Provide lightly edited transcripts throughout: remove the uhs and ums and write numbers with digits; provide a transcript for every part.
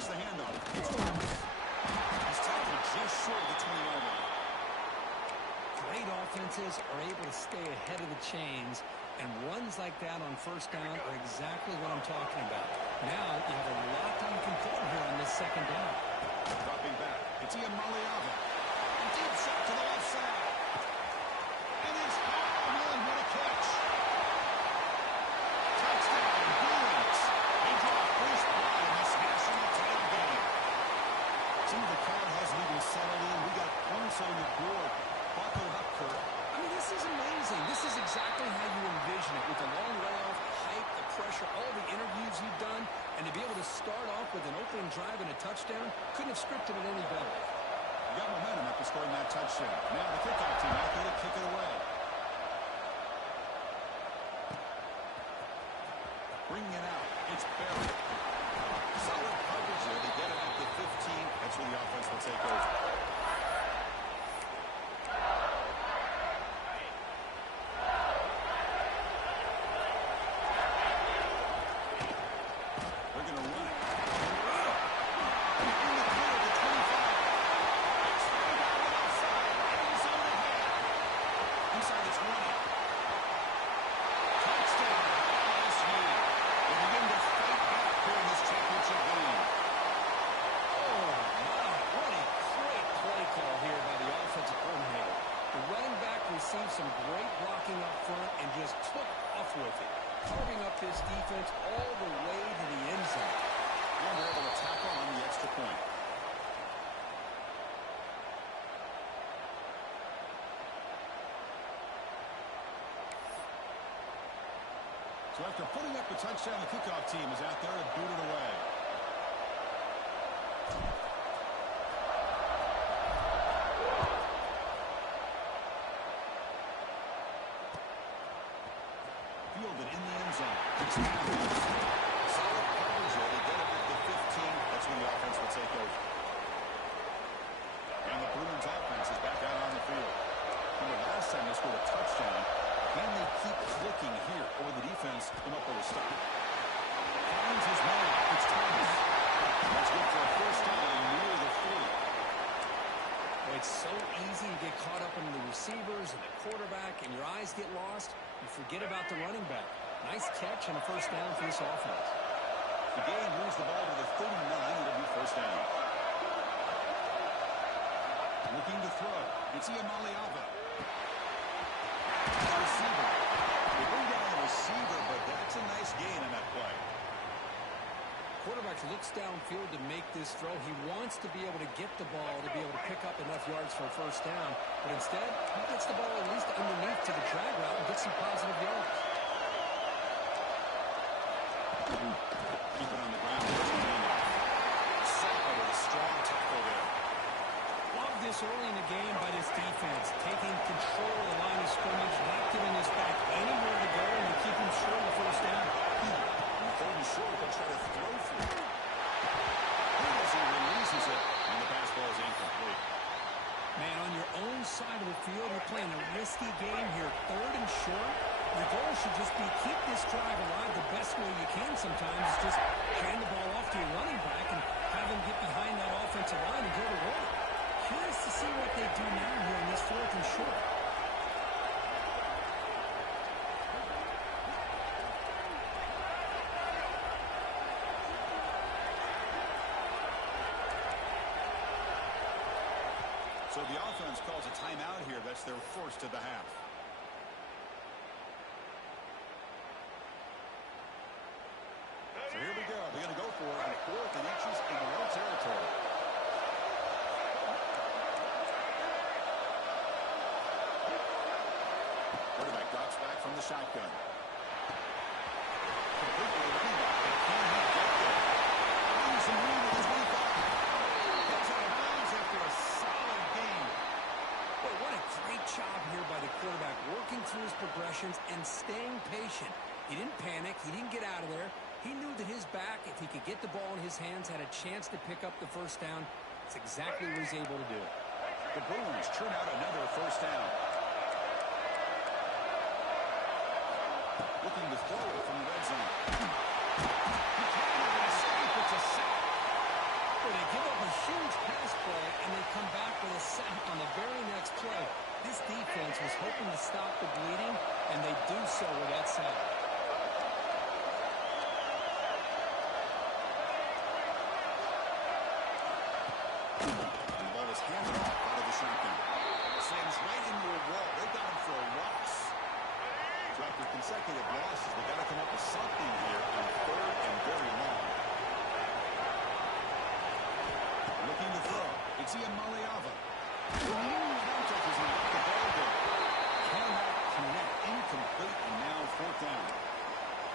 Takes the handoff. It's loose. He's tackled just short of the 20-yard line. Great offenses are able to stay ahead of the chains, and runs like that on first down are exactly what I'm talking about. Now you have a lot that you can put here on this second down. Dropping back. It's Iamaleava. A deep shot to the left side. And it's home run. What a catch. Touchdown, Bruins. They draw first blood in this national title game. Some of the crowd hasn't even settled in. We got points on the board. Buckle up, Kurt. I mean, this is amazing. This is exactly how you envision it, with the long layoff, the hype, the pressure, all the interviews you've done, and to be able to start off with an opening drive and a touchdown, couldn't have scripted it any better. You got momentum after scoring that touchdown. Now the kickoff team out there to kick it away. Bringing it out. It's Barry. Solid coverage there. They get it at the 15. That's where the offense will take over. Received some great blocking up front and just took off with it, carving up this defense all the way to the end zone. And they're able to tackle on the extra point. So after putting up a touchdown, the kickoff team is out there to boot it away. Fielded in the end zone. It's solid coverage there. They get it at the 15. That's when the offense will take over. And the Bruins offense is back out on the field. The last time they scored a touchdown. Can they keep clicking here, or the defense come up with a stop? Finds his man. It's Thomas. That's good for a first down near the 40. Well, it's so easy to get caught up in the receivers and the quarterback, and your eyes get lost. You forget about the running back. Nice catch and a first down for this offense. The game moves the ball to the 39. It'll be first down. Looking to throw. It's Iamaleava. The receiver. They bring down the receiver, but that's a nice gain on that play. Quarterback looks downfield to make this throw. He wants to be able to get the ball to be able to pick up enough yards for a first down. But instead, he gets the ball at least underneath to the drag route and gets some positive yards. Keep it on the ground. Sacco with a strong tackle there. Love this early in the game by this defense, taking control of the line of scrimmage, not giving this back anywhere to go, and to keep him short of the first down. Third and short, they'll try to throw through. As he releases it, and the pass ball is incomplete. Man, on your own side of the field, you're playing a risky game here. Third and short, your goal should just be keep this drive alive the best way you can sometimes. Is just hand the ball off to your running back and have him get behind that offensive line and go to work. Curious to see what they do now here on this fourth and short. So the offense calls a timeout here. That's their first of the half. So here we go. They're going to go for it on 4th and inches in their own territory. Quarterback drops back from the shotgun. Completely the running back. But can he get there? Finds some room with his one thought. Gets out of bounds after a solid game. Boy, what a great job here by the quarterback, working through his progressions and staying patient. He didn't panic. He didn't get out of there. He knew that his back, if he could get the ball in his hands, had a chance to pick up the first down. It's exactly what he's able to do. The Bruins churn out another first down. Looking to throw it from the red zone. He can't even escape. It's a sack. It's handed off out of the shotgun. Sends right into a wall. They got him for a loss. So after consecutive losses, they got to come up with something here on 3rd and very long. Looking to throw. It's Ian Maliava. Touches him off the ball there. Cannot connect. Incomplete, and now 4th down.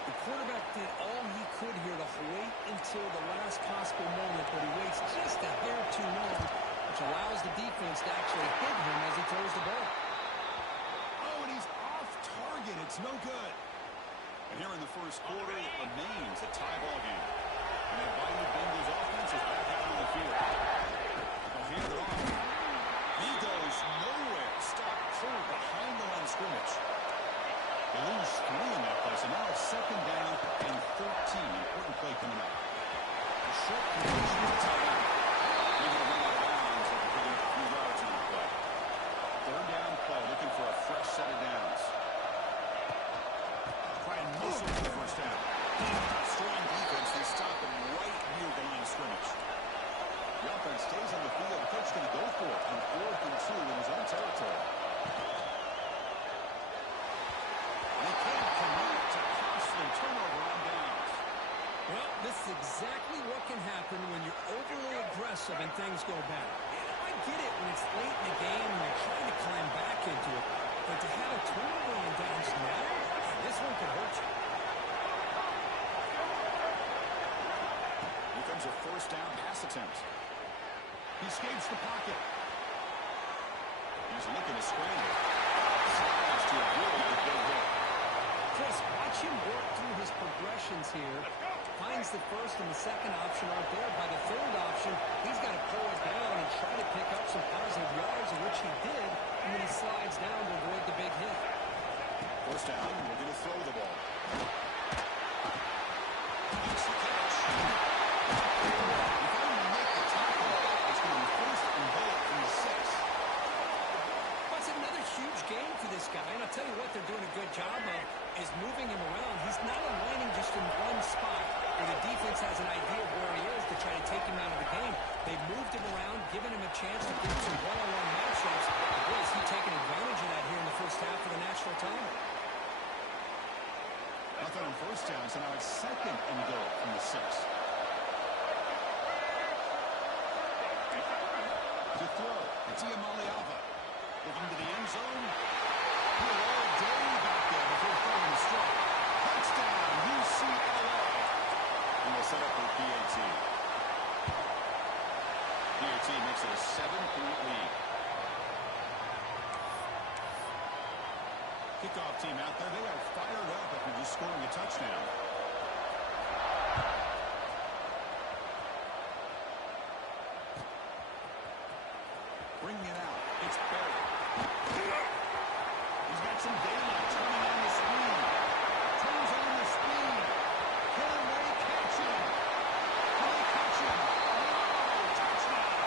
The quarterback did all he could here to wait until the last possible moment, but he waits just a hair too long, which allows the defense to actually hit him as he throws the ball. Oh, and he's off target. It's no good. And here in the first quarter, it remains a tie ball game. And that Bayou Bengals offense is back out on the field. They'll hand it off. He goes nowhere. Stop cold behind the line of scrimmage. They lose 3 in that place, and now it's 2nd down and 13. Important play coming up. A short completion to the tight end. They're going to run out of bounds after getting a few yards on the play. 3rd down play, looking for a fresh set of downs. Try and muscle for the 1st down. Strong defense. They stop him right near the line of scrimmage. The offense stays on the field. The coach is going to go for it on 4th and 2 in his own territory. They can't connect to costly turnover on downs. Well, this is exactly what can happen when you're overly aggressive and things go bad. I get it when it's late in the game and you're trying to climb back into it, but to have a turnover on downs now, this one could hurt you. Here comes a 1st down pass attempt. He escapes the pocket. He's looking to scramble. Slides to avoid the big hit. Chris, watch him work through his progressions here. Finds the 1st and the 2nd option aren't there. By the 3rd option, he's got to pull it down and try to pick up some positive yards, of which he did, and then he slides down to avoid the big hit. 1st down, we're going to throw the ball. Makes the catch. If I make the tackle, it's going to be 1st and goal from the 6. That's another huge game for this guy, and I'll tell you what they're doing a good job of is moving him around. He's not aligning just in one spot where the defense has an idea of where he is to try to take him out of the game. They've moved him around, given him a chance to get some one-on-one matchups. Boy, is he taking advantage of that here in the first half of the national title. Nothing on 1st down, so now it's 2nd and goal from the 6. To throw, it's Ian Maliava. Looking to the end zone. He'll all day back there before throwing the strike. Touchdown, UCLA. And we'll set up for PAT. PAT makes it a 7-point lead. Kickoff team out there. They are fired up after just scoring a touchdown. Bringing it out. It's Barry. He's got some daylight turning on the speed. Turns on the speed. Can they catch him? Can they catch him? Oh, touchdown.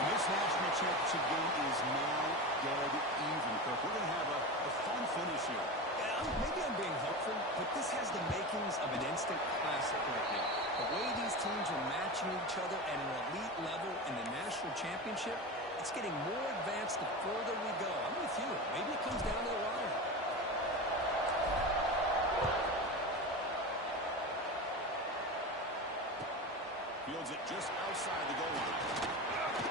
And this national championship game is now dead even, Kirk. We're going to have a fun finish here. Yeah, maybe I'm being hopeful, but this has the makings of an instant classic right now. The way these teams are matching each other at an elite level in the national championship, it's getting more advanced the further we go. I'm with you. Maybe it comes down to the wire. Fields it just outside the goal line.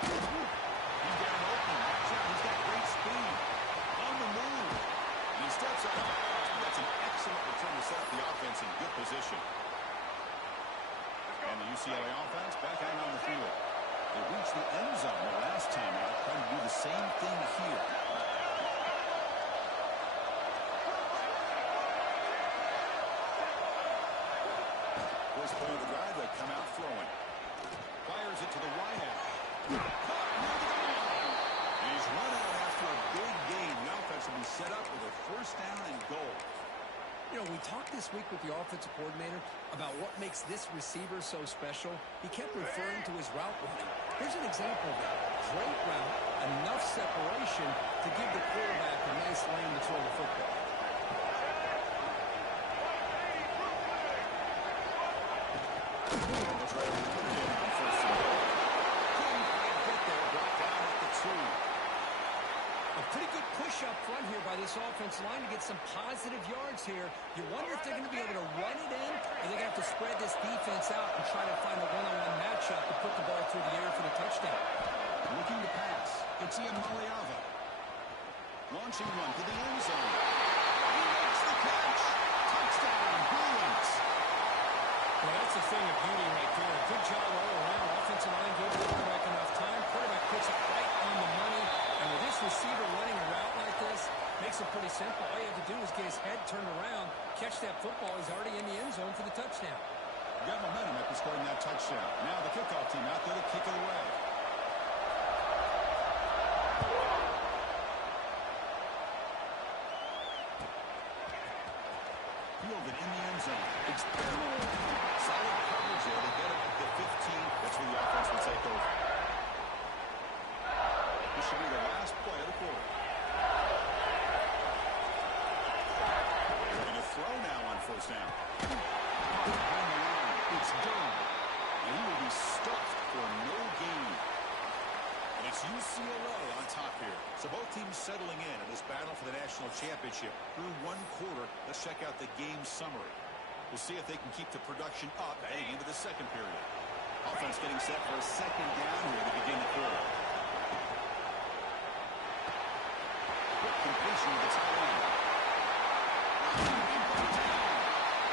He's down open. Watch out. He's got great speed. On the move. And he steps out of bounds. That's an excellent return to set up the offense in good position. And the UCLA offense back out on the field. They reached the end zone the last time out, trying to do the same thing here. First play of the drive, they come out throwing. Fires it to the wide out. Caught near the goal line. He's run out after a big gain. The offense will be set up with a 1st down and goal. You know, we talked this week with the offensive coordinator about what makes this receiver so special. He kept referring to his route running. Here's an example of that. Great route, enough separation to give the quarterback a nice lane to throw the football. Let's try to put it in on 1st and goal. Couldn't quite get there, push up front here by this offensive line to get some positive yards here. You wonder if they're going to be able to run it in, or they're going to have to spread this defense out and try to find a one-on-one matchup to put the ball through the air for the touchdown. Looking to pass. It's Ian Maliava. Launching one to the end zone. He makes the catch. Touchdown, Bruins. Well, that's the thing of beauty right there. Good job all around. Offensive line gave the quarterback enough time. Quarterback puts it right on the money. And with this receiver running a route like this, makes it pretty simple. All you have to do is get his head turned around, catch that football. He's already in the end zone for the touchdown. Got momentum after scoring that touchdown. Now the kickoff team out there to kick it away. Fielded in the end zone. It's solid coverage there. They get it at the 15. That's where the offense will take over. This should be the last play of the quarter. They're going to throw now on first down. Behind the line, it's Durham. And he will be stuffed for no gain. And it's UCLA on top here. So both teams settling in this battle for the national championship through one quarter. Let's check out the game summary. We'll see if they can keep the production up heading into the second period. Offense getting set for a second down here to begin the quarter. Quick completion to the tight end.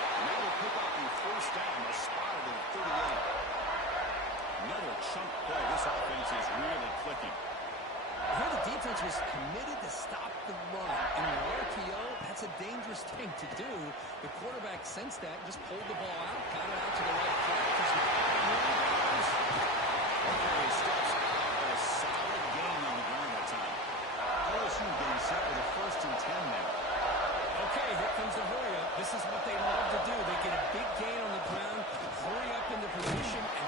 And that will pick up the first down. A spot at 38. Another chunk play. This offense is really clicking. Here the defense was committed to stop the run. In the RPO, that's a dangerous thing to do. The quarterback sensed that and just pulled the ball out, got it out to the right track. Okay, steps out for a solid gain on the ground that time. LSU getting set with a 1st and 10 now. Okay, here comes the hurry up. This is what they love to do. They get a big gain on the ground, hurry up into position, and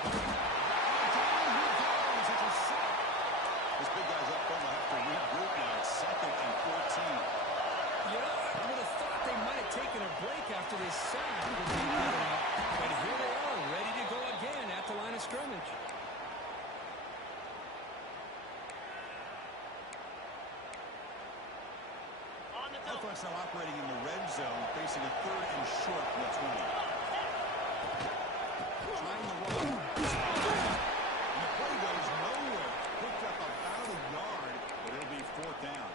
This big guy's up front will have to regroup now. It's 2nd and 14. you know, I would have thought they might have taken a break after this sack with the given up, but here they are, ready to go again at the line of scrimmage. Offense now operating in the red zone, facing a 3rd and short from the 20. Trying the run. And the play goes nowhere. Picked up about a yard, but it'll be 4th down.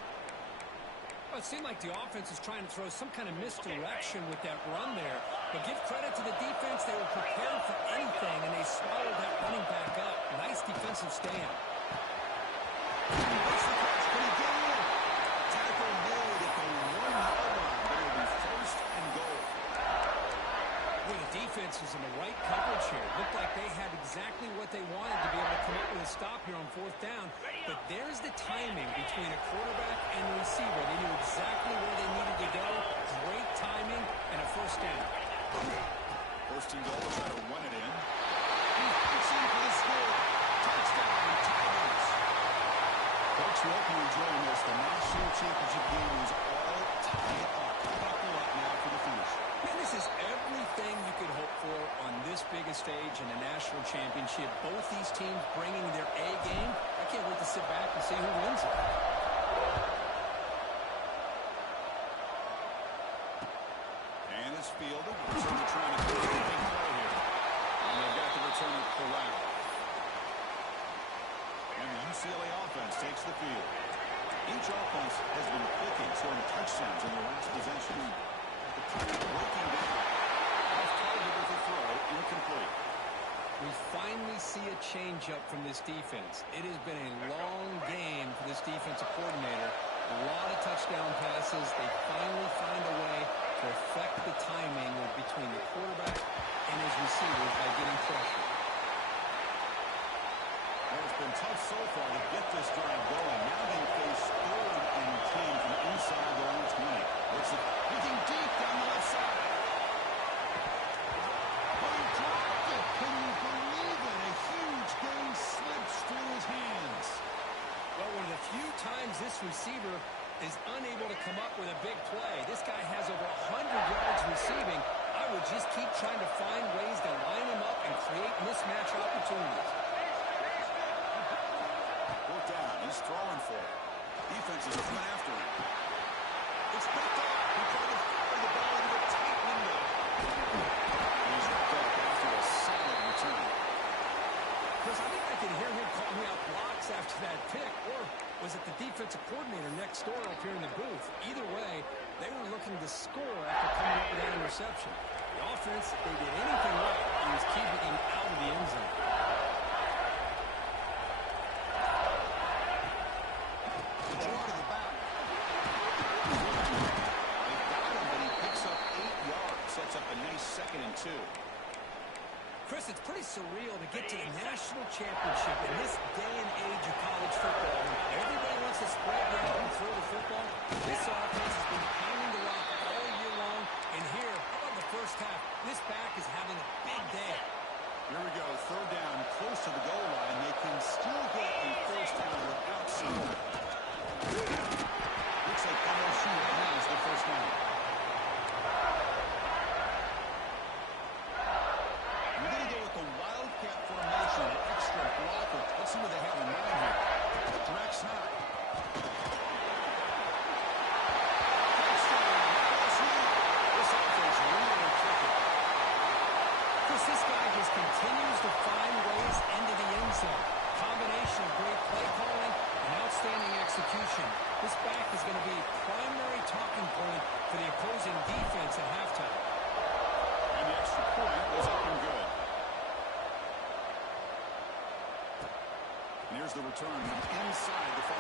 Well, it seemed like the offense is trying to throw some kind of misdirection with that run there. But give credit to the defense. They were prepared for anything, and they swallowed that running back up. Nice defensive stand. Makes the catch. Can he get in? Tackle made at the 1-yard line, but it'll be 1st and goal. Well, the defense was in the right coverage here. Looked like they had exactly what they wanted to be able to come up with a stop here on 4th down. But there's the timing between a quarterback and the receiver. They knew exactly where they needed to go. Great timing and a 1st down. 1st and goal, try to run it in. He's pitching for the score. Touchdown, Tigers. Folks, we hope you're enjoying this. The national championship game is all tied up. Buckle up now for the finish. Man, this is everything you could hope for on this biggest stage in the national championship. Both these teams bringing their A game. I can't wait to sit back and see who wins it. And it's fielded. Returner trying to do a big play here. And they've got the returner corralled. And the UCLA offense takes the field. Each offense has been clicking, scoring touchdowns in their last possession. The clock breaking down. Off target with a throw, incomplete. We finally see a change-up from this defense. It has been a long game for this defensive coordinator. A lot of touchdown passes. They finally find a way to affect the timing between the quarterback and his receivers by getting pressure. Well, it's been tough so far to get this drive going. Now they face 3rd and 10 from inside their own 20. Looks like looking deep down the left side. But he dropped it. Can you believe it? A huge gain slips through his hands. Well, one of the few times this receiver is unable to come up with a big play. This guy has over 100 yards receiving. I would just keep trying to find ways to line him up and create mismatch opportunities. Down. He's throwing for it. Defense is coming after him. It's picked off. He tried to fire the ball into a tight window. He's ripped up after a solid return. Chris, I think I can hear him calling out blocks after that pick. Or was it the defensive coordinator next door up here in the booth? Either way, they were looking to score after coming up with that interception. The offense, if they did anything right, it was keeping him out of the end zone. Draw to the back. They got him, but he picks up 8 yards. Sets up a nice 2nd and 2. Chris, it's pretty surreal to get to the national championship in this day and age of college football. Everybody wants to spread the out and throw the football. This offense has been pounding the rock all year long. And here, how about the first half? This back is having a big day. Here we go. 3rd down, close to the goal line. They can still get a first down without scoring. Looks like LSU has the first down. We're going to go with the Wildcat formation, extra blocker. Let's see what they have in mind here. Direct snap. Touchdown, LSU. This offense really clicking. Chris, this guy just continues to find ways into the end zone. Combination of great play calling and outstanding execution. This back is going to be a primary talking point for the opposing defense at halftime. And the extra point was up and good. And here's the return from inside the 5.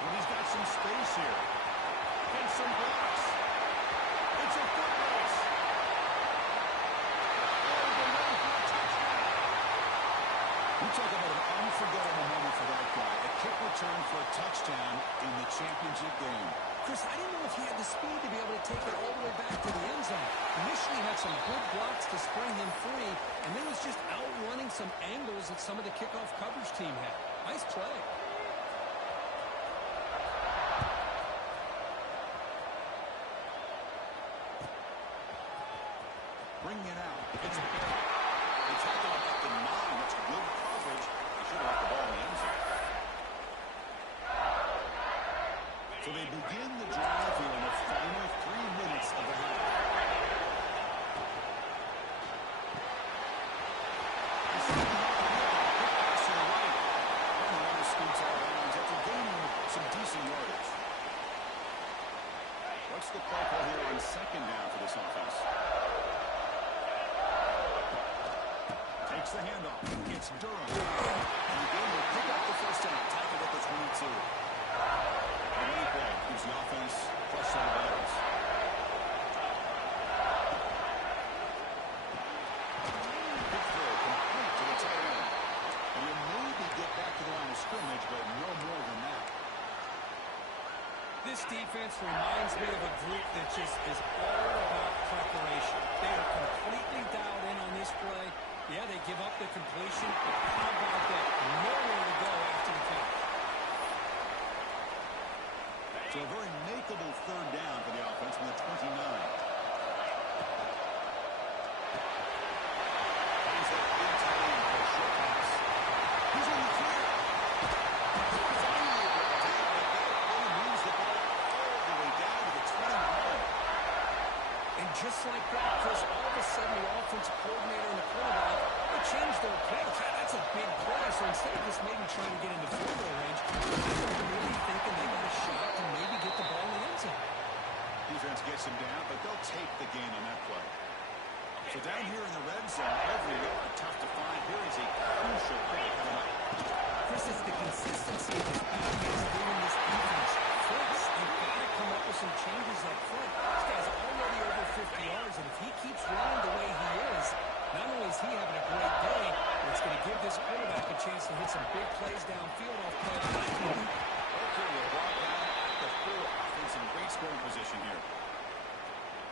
Well, he's got some space here. And some blocks. It's a foot race. You talk about an unforgettable moment for that guy. A kick return for a touchdown in the championship game. Chris, I didn't know if he had the speed to be able to take it all the way back to the end zone. Initially had some good blocks to spring him free, and then was just outrunning some angles that some of the kickoff coverage team had. Nice play. Bringing it out. It's a pick. They tackle him at the 9. That's good coverage. They should have left the ball in the end zone. So they begin the drive here in the final 3 minutes of the half. Pass to the right. And the runner scoots out of bounds after gaining some decent yardage. What's the play call here on 2nd down for this offense? Takes the handoff. It's Durham. And the game will pick up the first down. Tackled at the 22. The running play gives the offense plus 7 downs. Big throw complete to the tight end. And he'll maybe get back to the line of scrimmage, but no more than that. This defense reminds me of a group that just is all about preparation. They are completely dialed in on this play. Yeah, they give up the completion, but how about that? Nowhere to go after the catch. So a very makeable 3rd down for the offense from the 29. He's that big tight end for a short pass. He's in the clear. Finally brought down, but that play moves the ball all the way down to the 21. And just like that, Chris, all of a sudden the offensive coordinator and the quarterback, they changed their approach. That's a big play. So instead of just maybe trying to get into field goal range, they're really thinking they got a shot to maybe get the ball in the end zone. Defense gets him down, but they'll take the gain on that play. So down here in the red zone, every yard tough to find. Here is a crucial play coming up. Chris, it's the consistency of this back that's doing this defense. Chris, they've got to come up with some changes up front. This guy's already over 50 yards, and if he keeps running the way he is, not only is he having a great day, but it's going to give this quarterback a chance to hit some big plays downfield off play. Okay, we're brought down at the 4. Offense in great scoring position here.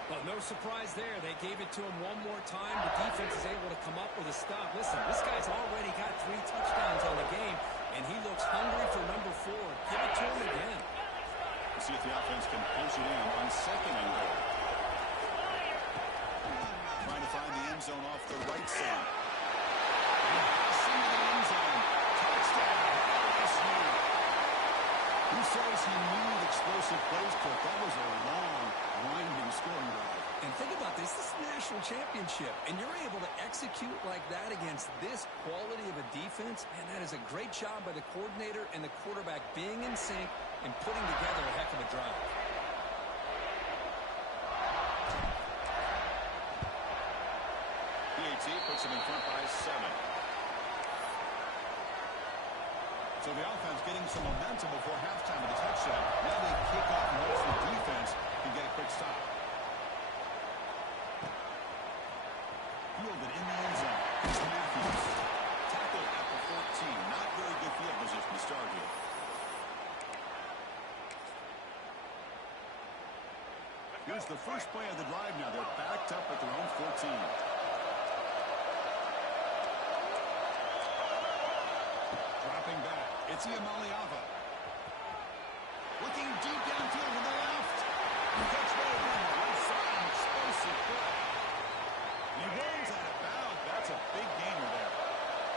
Well, no surprise there. They gave it to him one more time. The defense is able to come up with a stop. Listen, this guy's already got 3 touchdowns on the game, and he looks hungry for number 4. Give it to him again. We'll see if the offense can punch it in on 2nd and goal. Trying to find the end zone off the right side. Passing to the end zone. Touchdown. LSU. Who says he knew explosive plays, Cliff. That was a long, winding scoring drive. And think about this. This is a national championship, and you're able to execute like that against this quality of a defense, and that is a great job by the coordinator and the quarterback being in sync and putting together a heck of a drive. PAT puts them in front by 7. So the offense getting some momentum before halftime with a touchdown. Now they kick off and hope the defense can get a quick stop. Fielded in the end zone. It's Matthews. Tackled at the 14. Not very good field position to start here. Here's the first play of the drive now. They're backed up at their own 14. Dropping back. It's Iamaleava. Looking deep downfield to the left. He gets over on the right side. An explosive play. He rolls out of bounds. That's a big gainer there.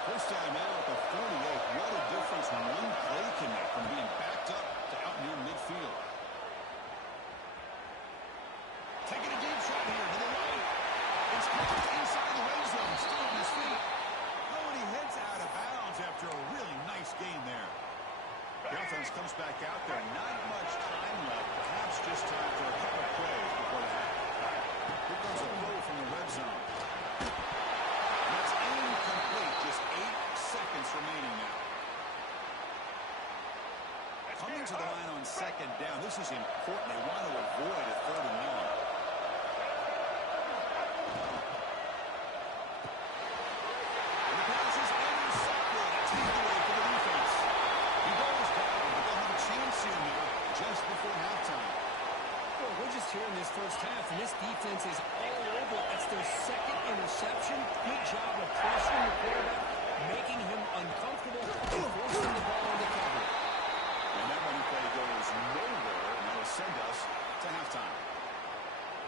First down now at the 48. What a difference one play can make from being backed up to out near midfield. Taking a deep shot here to the right. It's caught inside the red zone. Still on his feet. Oh, and he heads out of bounds after a really nice gain there. The offense comes back out there. Not much time left. Perhaps just time for a couple plays before the half. Here comes a throw from the red zone. And that's incomplete. Just 8 seconds remaining now. Coming to the line on second down. This is important. They want to avoid a 3rd and long. And the pass is intercepted. Takeaway for the defense. He goes down, but they'll have a chance here now just before halftime. Well, we're just here in this first half, and this defense is all over. That's their second interception. Good job of pressuring the quarterback, making him uncomfortable, and forcing the ball into cover. And that running play goes nowhere, and that will send us to halftime.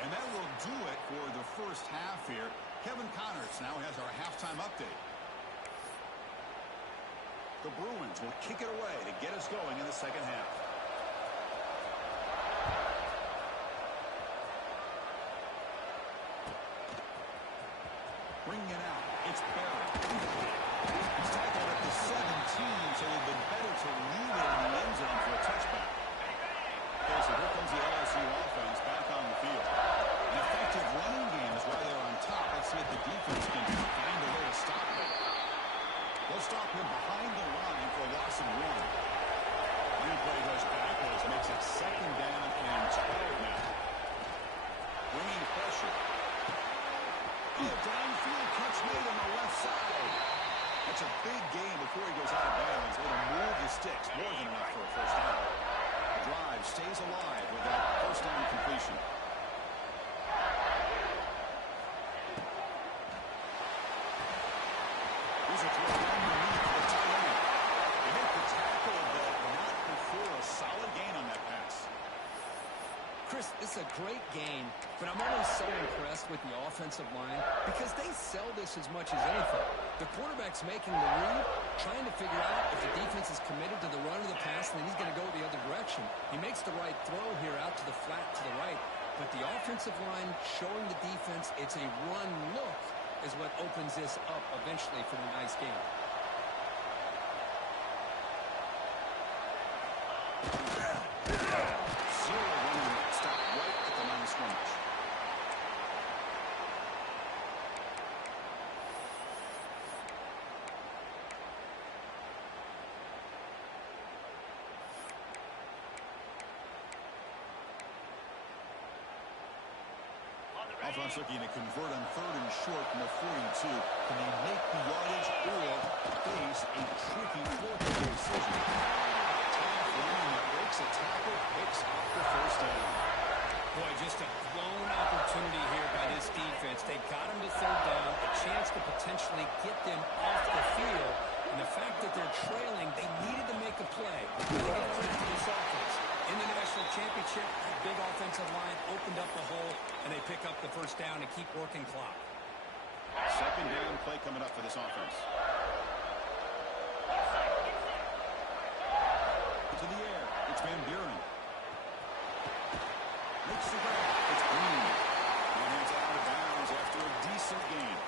And that will do it for the first half here. Kevin Connors now has our halftime update. The Bruins will kick it away to get us going in the second half. Bringing it out. It's Barrett. He's tackled at the 17, so they've been better to leave it in the end zone for a touchback. Okay, so here comes the LSU offense back on the field. An effective running game is why they're on top. Let's see if the defense can find a way to stop it. They'll stop him behind the line for a loss of 1. Replay goes backwards, makes it 2nd down and 12 now. Bringing pressure. Oh, downfield catch made on the left side. That's a big gain before he goes out of bounds. It'll move the sticks. More than enough for a first down. The drive stays alive with that first down completion. Here's a throw underneath the tight end. They make the tackle, but not before a solid gain on that pass. Chris, this is a great game, but I'm always so impressed with the offensive line because they sell this as much as anything. The quarterback's making the read, trying to figure out if the defense is committed to the run or the pass, and then he's going to go the other direction. He makes the right throw here out to the flat to the right, but the offensive line showing the defense it's a run look is what opens this up eventually for a nice game. Offense looking to convert on 3rd and short from the 42. Can they make the yardage or face a tricky 4th decision? Tough running that breaks a tackle, picks off the first down. Boy, just a blown opportunity here by this defense. They got him to 3rd down, a chance to potentially get them off the field. And the fact that they're trailing, they needed to make a play. They give credit to this offense. In the national championship, that big offensive line opened up the hole, and they pick up the first down and keep working clock. 2nd down play coming up for this offense. To the air. It's Van Buren. Makes the grab. It's Green. And it's out of bounds after a decent game.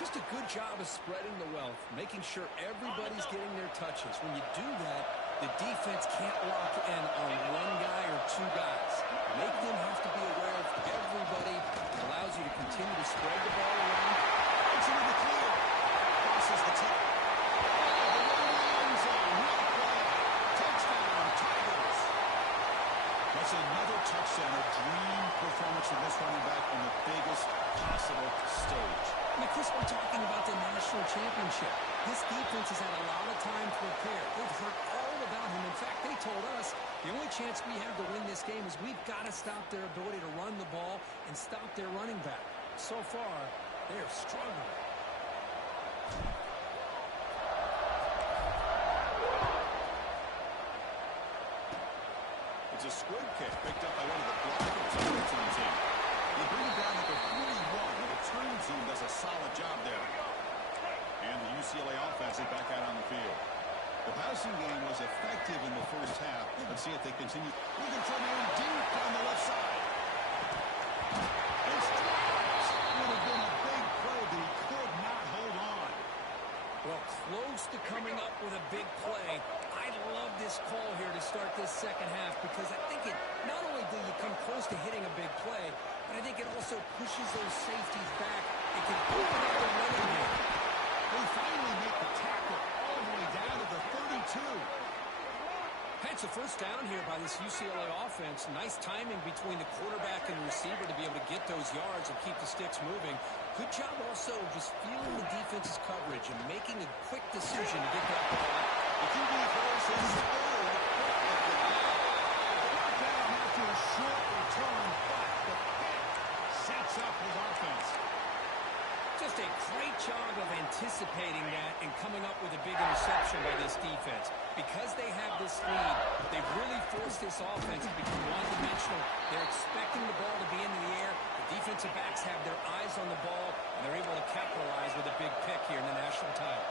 Just a good job of spreading the wealth, making sure everybody's getting their touches. When you do that, the defense can't lock in on one guy or two guys. Make them have to be aware of everybody. It allows you to continue to spread the ball around. It's into the clear. Crosses the tip. Touchdown, Tigers. That's another touchdown. A dream performance from this running back on the biggest possible stage. I mean, Chris, we're talking about the national championship. This defense has had a lot of time to prepare. They've heard all about him. In fact, they told us the only chance we have to win this game is we've got to stop their ability to run the ball and stop their running back. So far, they're struggling. It's a squib kick picked up by one of the blockers on the return team. They bring it down to the 41. The return team does a solid job there. And the UCLA offense is back out on the field. The passing game was effective in the first half. Let's see if they continue. Looking for man deep on the left side. It's dropped. Would have been a big play, but he could not hold on. Well, close to coming up with a big play. I love this call here to start this second half because I think it not only do you come close to hitting a big play, but I think it also pushes those safeties back. It can open up the running game. They finally make the tackle all the way down to the 32. That's a first down here by this UCLA offense. Nice timing between the quarterback and the receiver to be able to get those yards and keep the sticks moving. Good job also just feeling the defense's coverage and making a quick decision to get that ball out. The QB force is scored. Brought down after a short return, but the pick sets up his offense. Just a great job of anticipating that and coming up with a big interception by this defense. Because they have this lead, they've really forced this offense to become one-dimensional. They're expecting the ball to be into the air. The defensive backs have their eyes on the ball, and they're able to capitalize with a big pick here in the national title.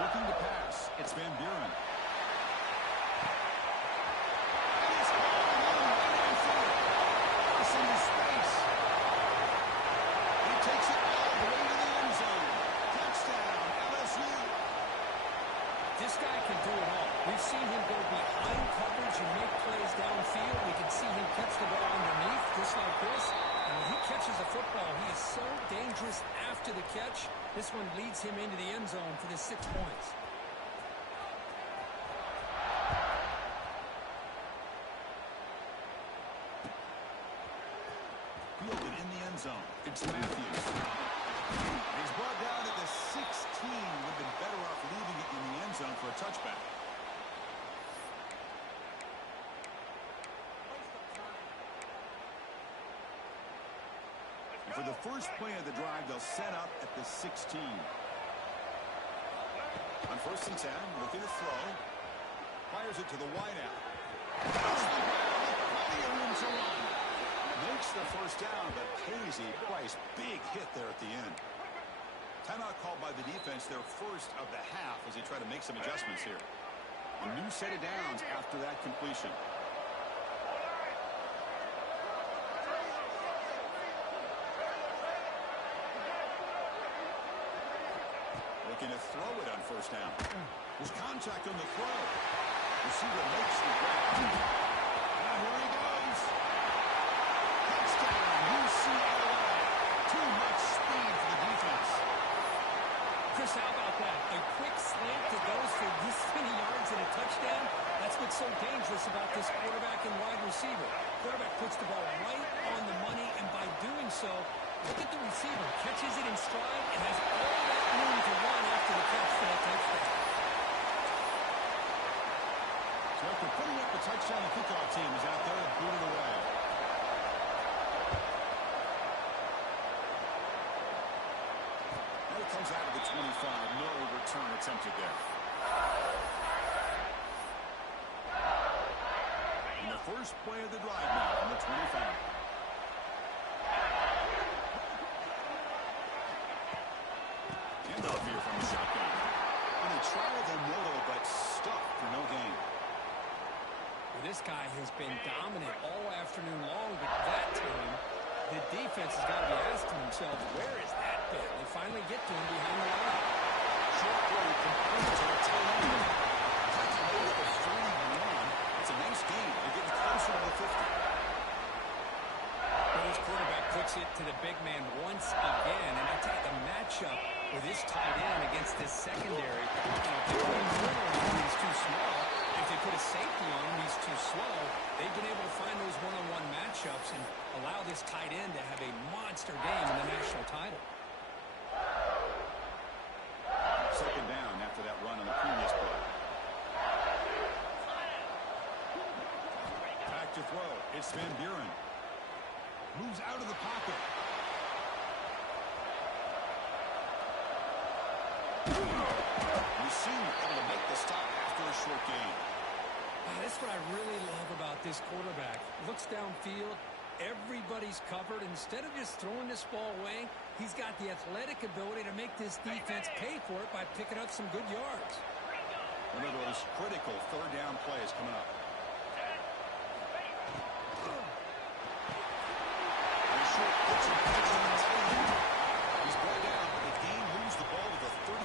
Looking to pass. It's Van Buren. Into space. He takes it all the way to the end zone. Touchdown, LSU. This guy can do it all. We've seen him go behind coverage and make plays downfield. We can see him catch the ball underneath, just like this. And when he catches the football, he is so dangerous after the catch. This one leads him into the end zone for the 6 points. Fielded in the end zone. It's Matthews. He's brought down at the 16. Would have been better off leaving it in the end zone for a touchback. And for the first play of the drive, they'll set up at the 16. On 1st and 10, looking to throw. Fires it to the wideout. Takes the ground. Plenty of room to run. Makes the first down, but pays a price. Big hit there at the end. Timeout called by the defense, their first of the half, as they try to make some adjustments here. A new set of downs after that completion. Looking to throw it on 1st down. There's contact on the throw. Receiver makes the grab. And here he goes. Touchdown, UCLA. Too much speed for the defense. Chris, how about that? A quick slant that goes for this many yards and a touchdown. That's what's so dangerous about this quarterback and wide receiver. Quarterback puts the ball right on the money, and by doing so, look at the receiver. Catches it in stride and has all that room to run after the catch for that touchdown. So after putting up the touchdown, the kickoff team is out there and booted away. And it comes out of the 25. No return attempted there. And the first play of the drive now on the 25. Handoff here from the shotgun. And they try the middle, but stuck for no gain. Well, this guy has been dominant all afternoon long, but that time, the defense has got to be asking themselves, where is that been? They finally get to him behind the line. Short play completed to the tail end. Taking over the 3-1. It's a nice game. They're getting closer to the 50. Well, this quarterback puts it to the big man once again, and I tell you, the matchup with this tight end against this secondary, if they put him middle on him, he's too small. If they put a safety on him, he's too slow. They've been able to find those one-on-one matchups and allow this tight end to have a monster game in the national title. Second down after that run on the previous play. Back to throw. It's Van Buren. Moves out of the pocket. Receiver able to make the stop after a short gain. That's what I really love about this quarterback. Looks downfield. Everybody's covered. Instead of just throwing this ball away, he's got the athletic ability to make this defense pay for it by picking up some good yards. One of those critical third down plays coming up. He's brought down, but the game moves the ball to the 39.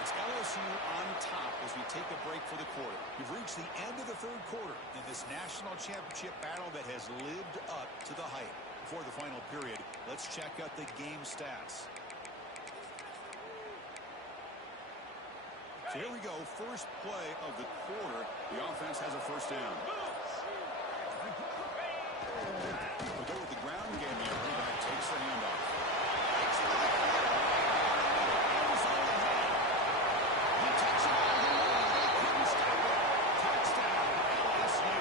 It's LSU on top as we take a break for the quarter. We've reached the end of the third quarter in this national championship battle that has lived up to the hype. Before the final period, let's check out the game stats. So here we go, first play of the quarter. The offense has a first down. We'll go with the ground game here. Running back takes the handoff. He takes it all the way. Couldn't stop it. Touchdown, LSU.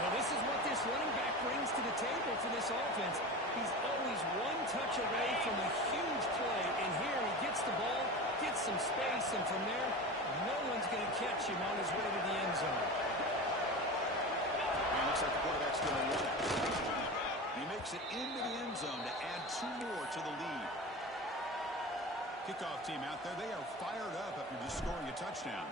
Well, this is what this running back brings to the table for this offense. He's always one touch away from a huge play, and here he gets the ball, gets some space, and from there, no one's going to catch him on his way to the end zone. And looks like the quarterback's going to run it. He makes it into the end zone to add 2 more to the lead. Kickoff team out there, they are fired up after just scoring a touchdown.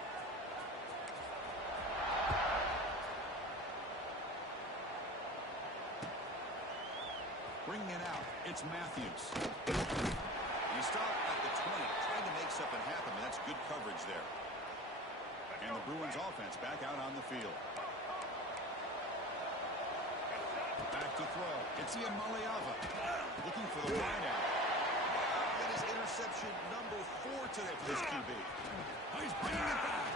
Bringing it out, it's Matthews. He stopped at the 20, trying to make something happen, and that's good coverage there. And the Bruins offense back out on the field. Back to throw. It's Iamaleava looking for the wideout. That is interception number 4 today for this QB. He's bringing it back.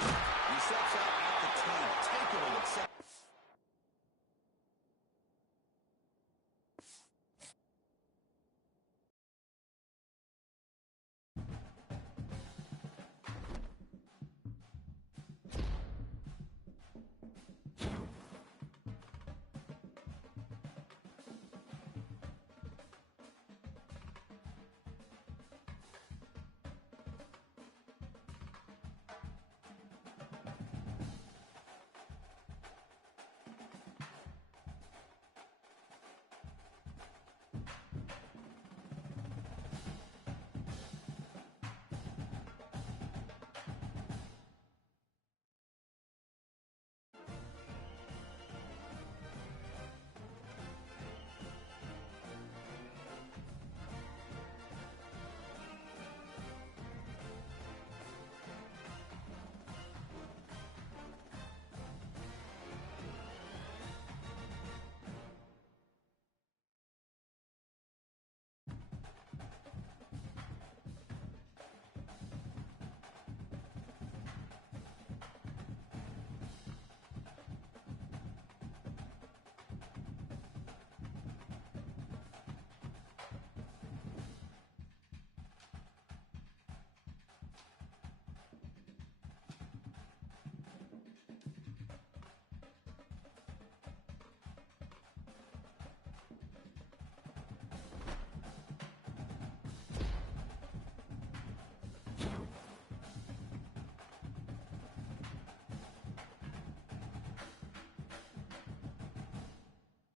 He steps out at the 10, takeable at 17.